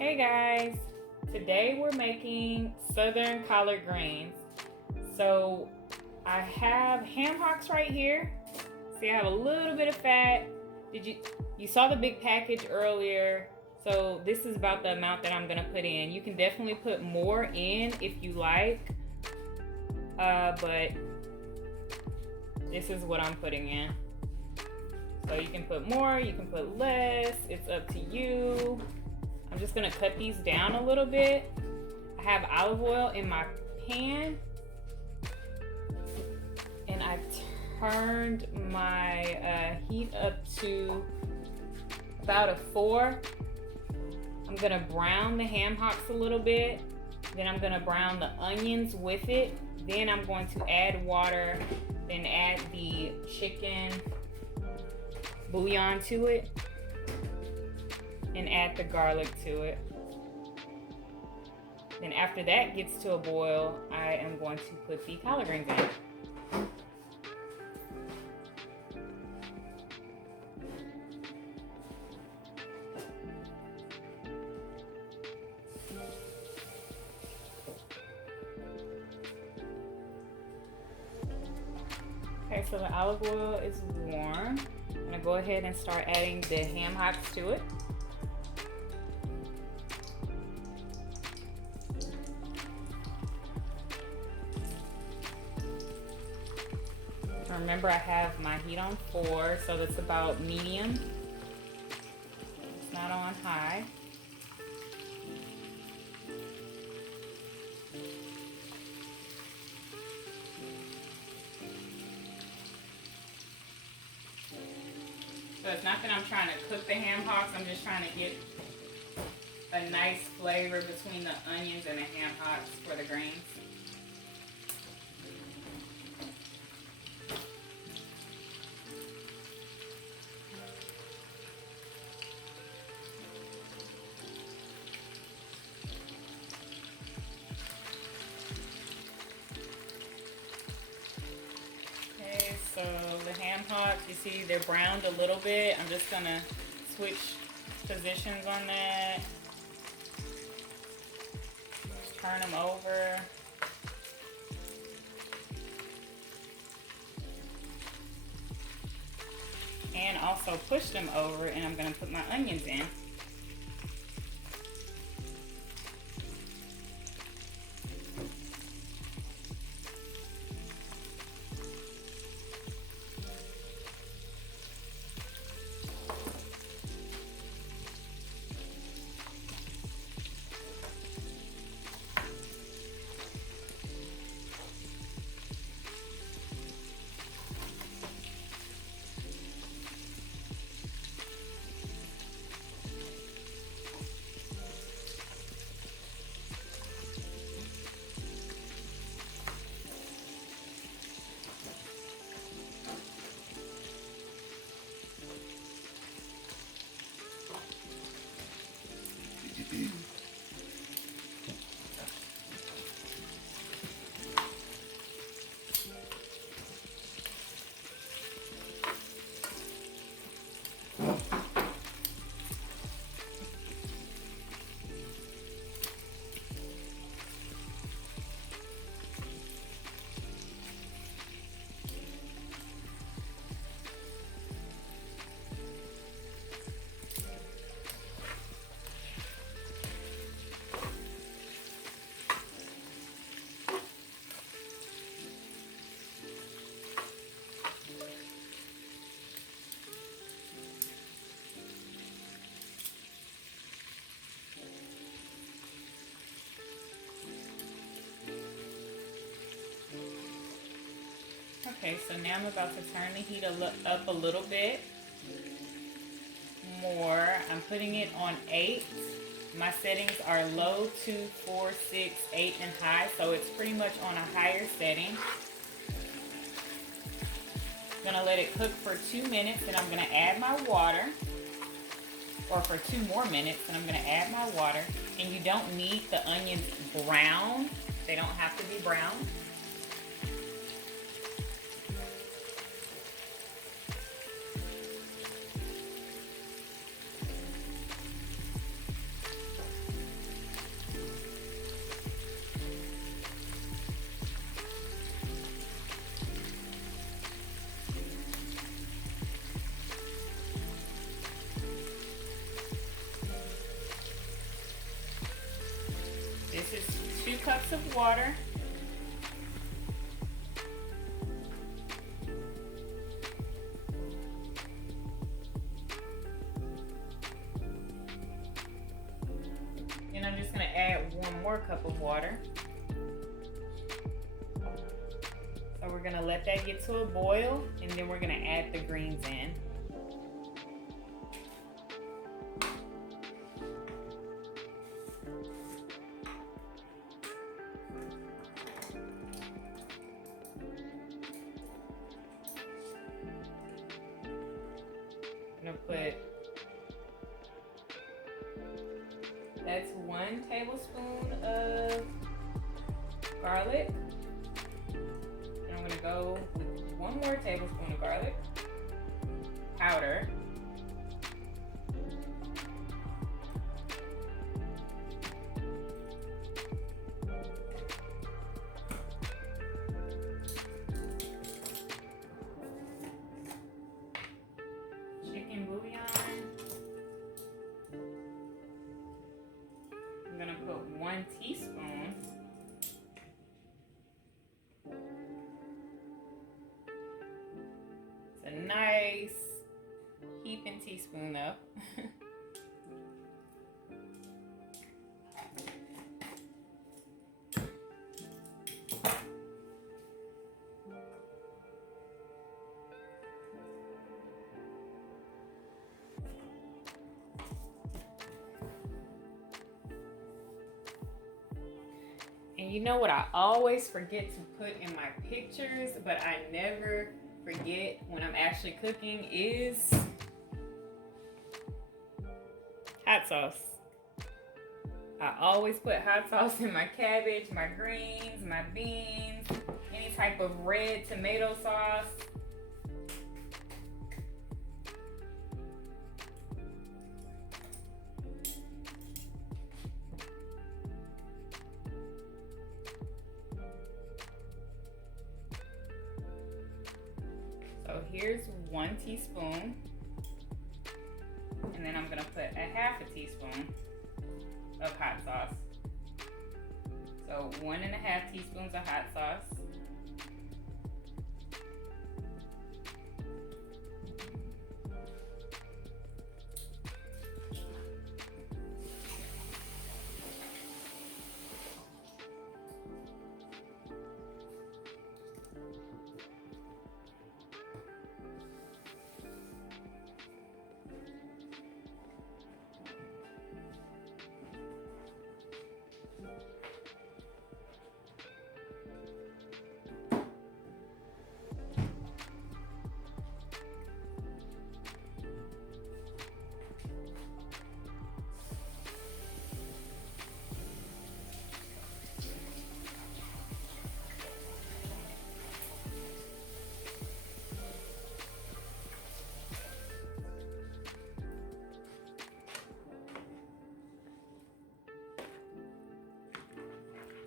Hey guys, today we're making southern collard greens. So I have ham hocks right here. See, I have a little bit of fat. You saw the big package earlier? So this is about the amount that I'm gonna put in. You can definitely put more in if you like, but this is what I'm putting in. So you can put more, you can put less, it's up to you. I'm just gonna cut these down a little bit. I have olive oil in my pan, and I turned my heat up to about a 4. I'm gonna brown the ham hocks a little bit. Then I'm gonna brown the onions with it. Then I'm going to add water, then add the chicken bouillon to it, and add the garlic to it. Then after that gets to a boil, I am going to put the collard greens in. Okay, so the olive oil is warm. I'm gonna go ahead and start adding the ham hocks to it. Remember, I have my heat on 4, so that's about medium. It's not on high. So it's not that I'm trying to cook the ham hocks, I'm just trying to get a nice flavor between the onions and the ham hocks for the greens. So the ham hocks, you see they're browned a little bit. I'm just gonna switch positions on that. Just turn them over. And also push them over, and I'm gonna put my onions in. Okay, so now I'm about to turn the heat up a little bit more. I'm putting it on 8. My settings are low, 2, 4, 6, 8, and high, so it's pretty much on a higher setting. I'm gonna let it cook for 2 minutes, and I'm gonna add my water, or for 2 more minutes, and I'm gonna add my water. And you don't need the onions brown. They don't have to be brown. cups of water. And I'm just gonna add 1 more cup of water. So we're gonna let that get to a boil, and then we're gonna add the greens in. I'm gonna put, that's 1 tablespoon of garlic. And I'm gonna go with 1 more tablespoon of garlic powder. Chicken bouillon. I'm gonna put 1 teaspoon. It's a nice heaping teaspoon though. And you know what I always forget to put in my pictures, but I never forget when I'm actually cooking, is hot sauce. I always put hot sauce in my cabbage, my greens, my beans, any type of red tomato sauce. So here's 1 teaspoon, and then I'm gonna put a half a teaspoon of hot sauce. So 1½ teaspoons of hot sauce.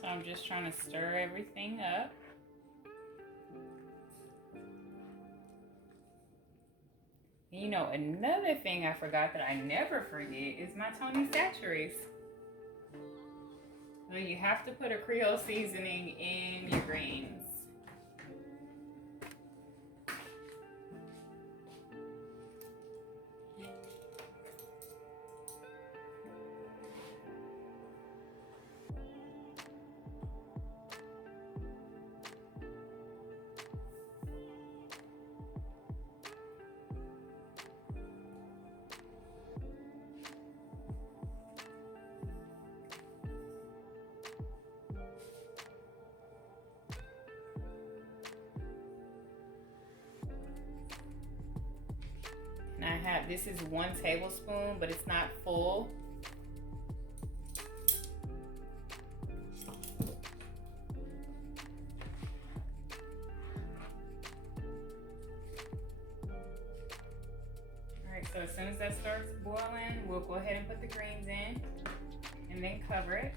So I'm just trying to stir everything up. And you know, another thing I forgot that I never forget is my Tony Chachere's. So you have to put a Creole seasoning in your greens. And this is 1 tablespoon, but it's not full. All right, so as soon as that starts boiling, we'll go ahead and put the greens in and then cover it.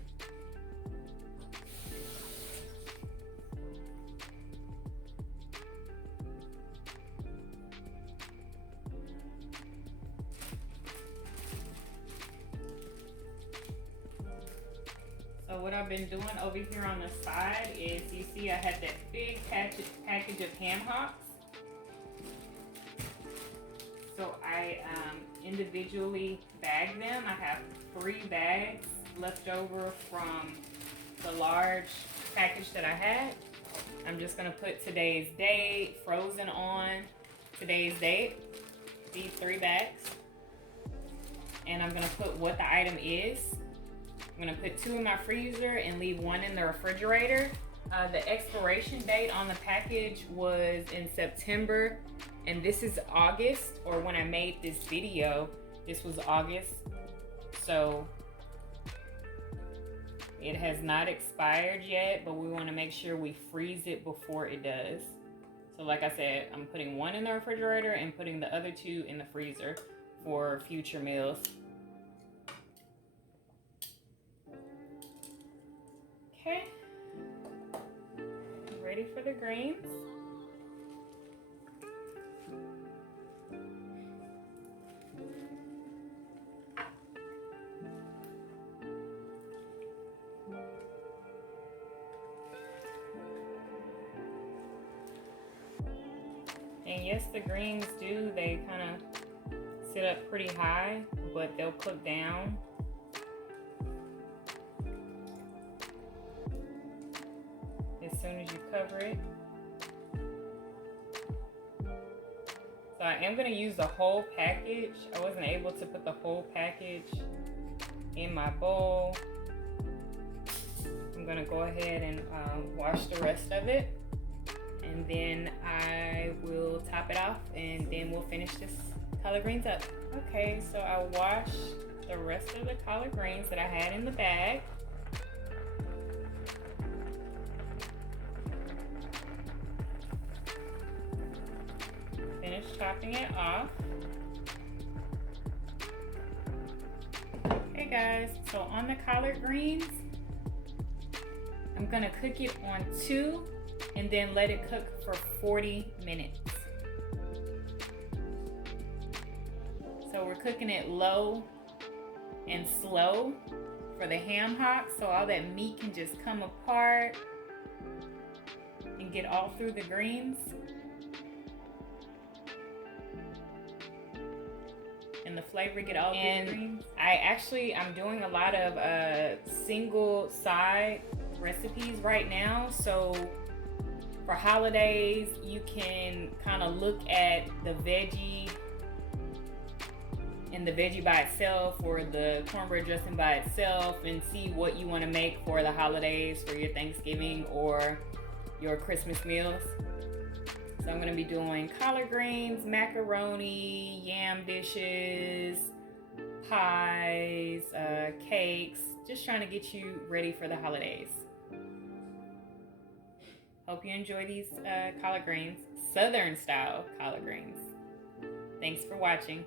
So So what I've been doing over here on the side is, you see I had that big package of ham hocks. So I individually bagged them. I have 3 bags left over from the large package that I had. I'm just gonna put today's date, frozen on today's date, these 3 bags. And I'm gonna put what the item is. I'm gonna put 2 in my freezer and leave 1 in the refrigerator. The expiration date on the package was in September, and this is August, or when I made this video, this was August. So it has not expired yet, but we wanna make sure we freeze it before it does. So like I said, I'm putting 1 in the refrigerator and putting the other 2 in the freezer for future meals. Okay, ready for the greens. And yes, the greens do, they kind of sit up pretty high, but they'll cook down. As soon as you cover it. So I am going to use the whole package. I wasn't able to put the whole package in my bowl. I'm going to go ahead and wash the rest of it. And then I will top it off, and then we'll finish this collard greens up. Okay, so I washed the rest of the collard greens that I had in the bag. Finished chopping it off. Okay guys, so on the collard greens, I'm gonna cook it on 2 and then let it cook for 40 minutes. So we're cooking it low and slow for the ham hocks, so all that meat can just come apart and get all through the greens. And the flavor get all through the greens. I'm doing a lot of single side recipes right now, so for holidays, you can kind of look at the veggie and the veggie by itself, or the cornbread dressing by itself, and see what you want to make for the holidays, for your Thanksgiving or your Christmas meals. So I'm going to be doing collard greens, macaroni, yam dishes, pies, cakes, just trying to get you ready for the holidays. Hope you enjoy these collard greens, Southern style collard greens. Thanks for watching.